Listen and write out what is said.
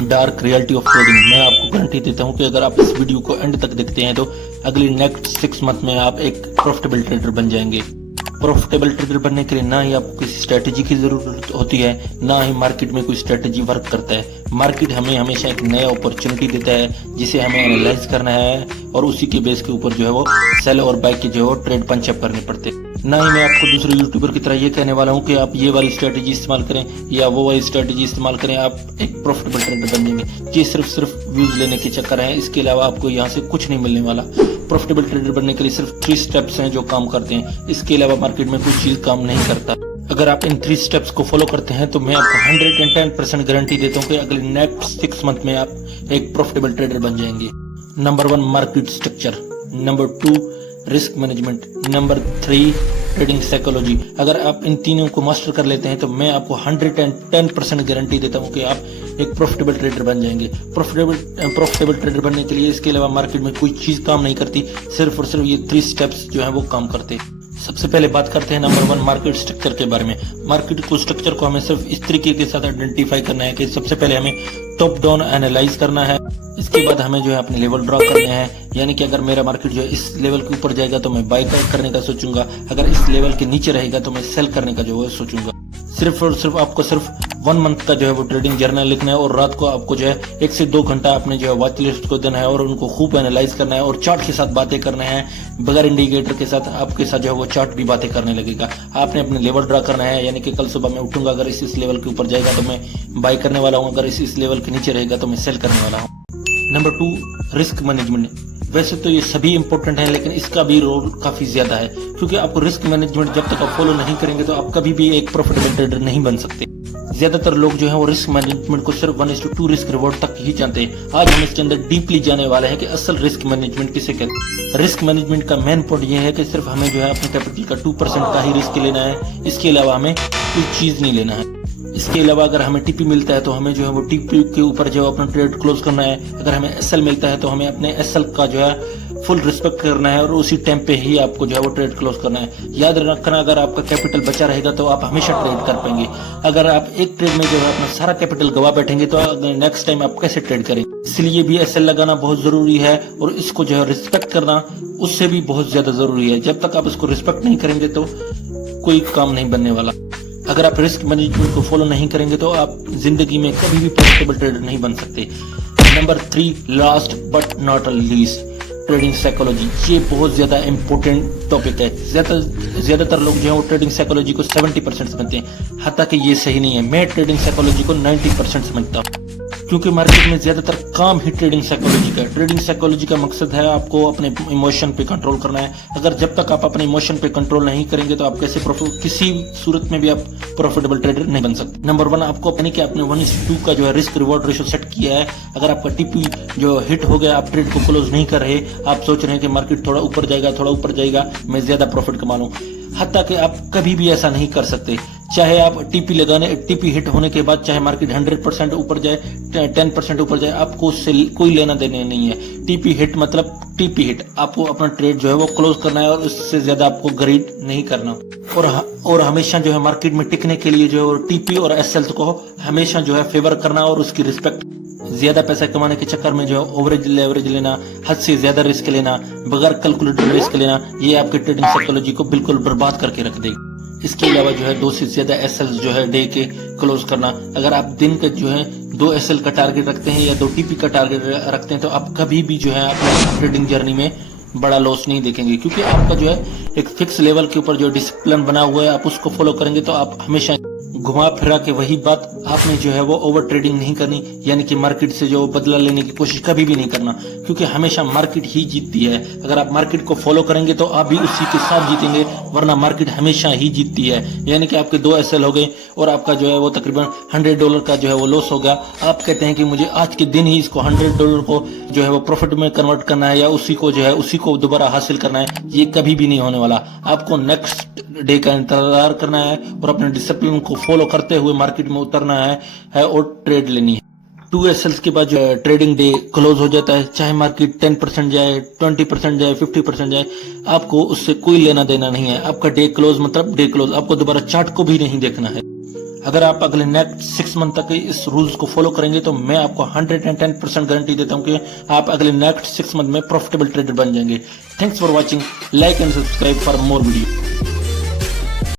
Dark reality of trading. मैं आपको guarantee देता हूं कि अगर आप इस वीडियो को एंड तक देखते हैं तो अगली नेक्स्ट 6 मंथ में आप एक प्रॉफिटेबल ट्रेडर बन जाएंगे। प्रॉफिटेबल ट्रेडर बनने के लिए ना ही आपको किसी स्ट्रेटेजी की जरूरत होती है, ना ही मार्केट में कोई स्ट्रेटेजी वर्क करता है। मार्केट हमें हमेशा एक नया अपॉर्चुनिटी देता है जिसे हमें एनालाइज करना है और उसी के बेस के ऊपर जो है वो सेल और बाय के जो है ट्रेड पंच अप करने पड़ते हैं। ना ही मैं आपको दूसरे यूट्यूबर की तरह ये कहने वाला हूँ कि आप ये वाली स्ट्रेटेजी इस्तेमाल करें या वो वाली स्ट्रेटेजी इस्तेमाल करें, आप एक प्रॉफिटेबल ट्रेडर बन जाएंगे। ये सिर्फ व्यूज लेने के चक्कर है, इसके अलावा आपको यहाँ से कुछ नहीं मिलने वाला। प्रॉफिटेबल ट्रेडर बनने के लिए सिर्फ 3 स्टेप्स हैं जो काम करते हैं, इसके अलावा मार्केट में कोई चीज काम नहीं करता। अगर आप इन 3 स्टेप्स को फॉलो करते हैं तो मैं आपको 110% गारंटी देता हूँ कि अगले नेक्स्ट 6 मंथ में आप एक प्रॉफिटेबल ट्रेडर बन जाएंगे। Number 1 market structure, number 2 risk management, number 3 trading psychology. अगर आप इन तीनों को मास्टर कर लेते हैं तो मैं आपको 110% गारंटी देता हूं कि आप एक प्रॉफिटेबल ट्रेडर बन जाएंगे। प्रॉफिटेबल ट्रेडर बनने के लिए इसके अलावा मार्केट में कोई चीज काम नहीं करती, सिर्फ और सिर्फ ये 3 स्टेप्स जो है वो काम करते हैं। सबसे पहले बात करते हैं नंबर 1 मार्केट स्ट्रक्चर के बारे में। मार्केट को स्ट्रक्चर को हमें सिर्फ इस तरीके के साथ आइडेंटिफाई करना है कि सबसे पहले हमें टॉप डाउन एनालाइज करना है, इसके बाद हमें जो है अपने लेवल ड्रॉ करने हैं। यानी कि अगर मेरा मार्केट जो है इस लेवल के ऊपर जाएगा तो मैं बाय करने का सोचूंगा, अगर इस लेवल के नीचे रहेगा तो मैं सेल करने का जो है सोचूंगा। सिर्फ और सिर्फ आपको सिर्फ 1 मंथ का जो है वो ट्रेडिंग जर्नल लिखना है और रात को आपको जो है 1 से 2 घंटा अपने जो है वॉच लिस्ट को देना है और उनको खूब एनालाइज करना है और चार्ट के साथ बातें करना है। बगैर इंडिकेटर के साथ आपके साथ जो है वो चार्ट भी बातें करने लगेगा। आपने अपने लेवल ड्रा करना है, यानी कि कल सुबह मैं उठूंगा, अगर इस लेवल के ऊपर जाएगा तो मैं बाय करने वाला हूँ, अगर इस लेवल के नीचे रहेगा तो मैं सेल करने वाला हूँ। Number 2 risk management. वैसे तो ये सभी इंपॉर्टेंट है लेकिन इसका भी रोल काफी ज्यादा है, क्योंकि आपको रिस्क मैनेजमेंट जब तक आप फॉलो नहीं करेंगे तो आप कभी भी एक प्रॉफिटेबल ट्रेडर नहीं बन सकते। ज्यादातर लोग जो है वो रिस्क मैनेजमेंट को सिर्फ 1:2 रिस्क रिवॉर्ड तक ही जानते हैं। आज हम इसके अंदर डीपली जाने वाले हैं कि असल रिस्क मैनेजमेंट किसे कहते हैं। रिस्क मैनेजमेंट का मेन पॉइंट ये है कि सिर्फ हमें जो है अपने कैपिटल का 2% का ही रिस्क लेना है, इसके अलावा हमें कोई चीज नहीं लेना है। इसके अलावा अगर हमें टीपी मिलता है तो हमें जो है वो टीपी के ऊपर जो अपना ट्रेड क्लोज करना है। अगर हमें एसएल मिलता है तो हमें अपने एसएल का जो है फुल रिस्पेक्ट करना है और उसी टाइम पे ही आपको जो है वो ट्रेड क्लोज करना है। याद रखना, अगर आपका कैपिटल बचा रहेगा तो आप हमेशा ट्रेड कर पाएंगे। अगर आप एक ट्रेड में जो है अपना सारा कैपिटल गवा बैठेंगे तो नेक्स्ट टाइम आप कैसे ट्रेड करेंगे। इसलिए भी एसएल लगाना बहुत जरूरी है और इसको जो है रिस्पेक्ट करना उससे भी बहुत ज्यादा जरूरी है। जब तक आप इसको रिस्पेक्ट नहीं करेंगे तो कोई काम नहीं बनने वाला। अगर आप रिस्क मैनेजमेंट को फॉलो नहीं करेंगे तो आप जिंदगी में कभी भी प्रॉफिटेबल ट्रेडर नहीं बन सकते। Number 3 last but not least trading psychology. ये बहुत ज्यादा इंपॉर्टेंट टॉपिक है। ज्यादातर लोग जो है वो ट्रेडिंग साइकोलॉजी को 70% समझते हैं, हालांकि ये सही नहीं है। मैं ट्रेडिंग साइकोलॉजी को 90% समझता हूँ, क्योंकि मार्केट में ज्यादातर काम ही ट्रेडिंग साइकोलॉजी का है। ट्रेडिंग साइकोलॉजी का मकसद है आपको अपने इमोशन पे कंट्रोल करना है। अगर जब तक आप अपने इमोशन पे कंट्रोल नहीं करेंगे तो आप किसी सूरत में भी आप प्रॉफिटेबल ट्रेडर नहीं बन सकते। नंबर 1 आपको अपने कि आपने 1:2 का जो है रिस्क रिवॉर्ड रेशियो सेट किया है। अगर आपका टीपी जो हिट हो गया, आप ट्रेड को क्लोज नहीं कर रहे, आप सोच रहे हैं कि मार्केट थोड़ा ऊपर जाएगा, मैं ज्यादा प्रॉफिट कमा लूं, हत्ता कि आप कभी भी ऐसा नहीं कर सकते। चाहे आप टीपी हिट होने के बाद चाहे मार्केट 100% ऊपर जाए, 10% ऊपर जाए, आपको उससे कोई लेना देना नहीं है। टीपी हिट मतलब टीपी हिट, आपको अपना ट्रेड जो है वो क्लोज करना है और उससे ज्यादा आपको ग्रीड नहीं करना। और हमेशा जो है मार्केट में टिकने के लिए जो है टीपी और एसएल को हमेशा जो है फेवर करना और उसकी रिस्पेक्ट। ज्यादा पैसा कमाने के चक्कर में जो है ओवरेज लेवरेज लेना, हद से ज्यादा रिस्क लेना, बगैर कैलकुलेटेड रिस्क लेना, ये आपकी ट्रेडिंग साइकोलॉजी को बिल्कुल बर्बाद करके रख देगी। इसके अलावा जो है 2 से ज्यादा एसएल जो है डे के क्लोज करना। अगर आप दिन का जो है 2 एसएल का टारगेट रखते हैं या 2 टीपी का टारगेट रखते हैं तो आप कभी भी जो है अपने ट्रेडिंग जर्नी में बड़ा लॉस नहीं देखेंगे, क्योंकि आपका जो है एक फिक्स लेवल के ऊपर जो डिसिप्लिन बना हुआ है, आप उसको फॉलो करेंगे तो आप हमेशा घुमा फिरा के वही बात आपने जो है वो ओवर ट्रेडिंग नहीं करनी, यानी कि मार्केट से जो बदला लेने की कोशिश कभी भी नहीं करना, क्योंकि हमेशा मार्केट ही जीतती है। अगर आप मार्केट को फॉलो करेंगे तो आप भी उसी के साथ जीतेंगे, वरना मार्केट हमेशा ही जीतती है। यानी कि आपके 2 एसएल हो गए और आपका जो है वो तकरीबन $100 का जो है वो लॉस होगा। आप कहते हैं कि मुझे आज के दिन ही इसको $100 को जो है वो प्रॉफिट में कन्वर्ट करना है या उसी को दोबारा हासिल करना है, ये कभी भी नहीं होने वाला। आपको नेक्स्ट डे का इंतजार करना है और अपने डिसिप्लिन को फॉलो करते हुए मार्केट में उतरना है और ट्रेड लेनी है। 2 एसएल्स के बाद जो ट्रेडिंग डे क्लोज हो जाता है, चाहे मार्केट 10% जाए, 20% जाए, 50% जाए, आपको उससे कोई लेना देना नहीं है। आपका डे क्लोज मतलब डे क्लोज, आपको दोबारा चार्ट को भी नहीं देखना है। اگر آپ اگلے نیکسٹ 6 منتھ تک اس رولز کو فالو کریں گے تو میں آپ کو 110% گارنٹی دیتا ہوں کہ آپ اگلے نیکسٹ 6 منتھ میں پروفیٹیبل ٹریڈر بن جائیں گے. Thanks for watching. Like and subscribe for more video.